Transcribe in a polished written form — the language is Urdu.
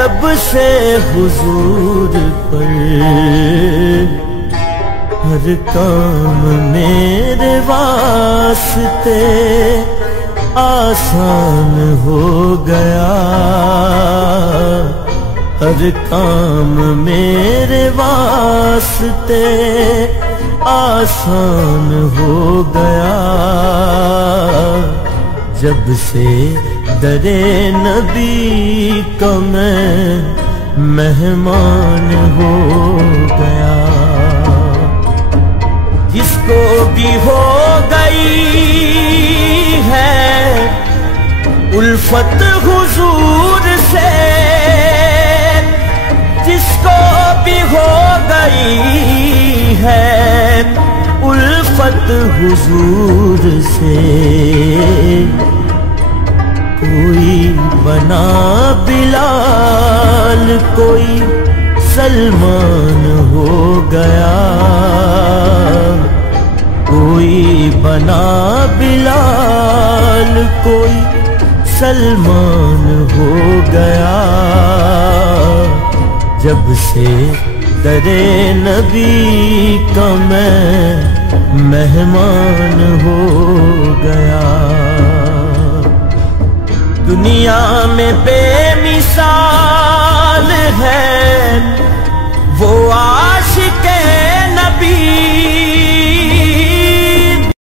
جب سے حضور پر ہر کام میرے واسطے آسان ہو گیا، ہر کام میرے واسطے آسان ہو گیا، جب سے در نبی کا میں مہمان ہو گیا۔ جس کو بھی ہو گئی ہے الفت حضور سے، جس کو بھی ہو گئی ہے الفت حضور سے، کوئی بنا بلال کوئی سلمان ہو گیا، کوئی بنا بلال کوئی سلمان ہو گیا، جب سے در نبی کا میں مہمان ہو گیا۔ دنیا میں بے مثال ہے وہ عاشق نبی،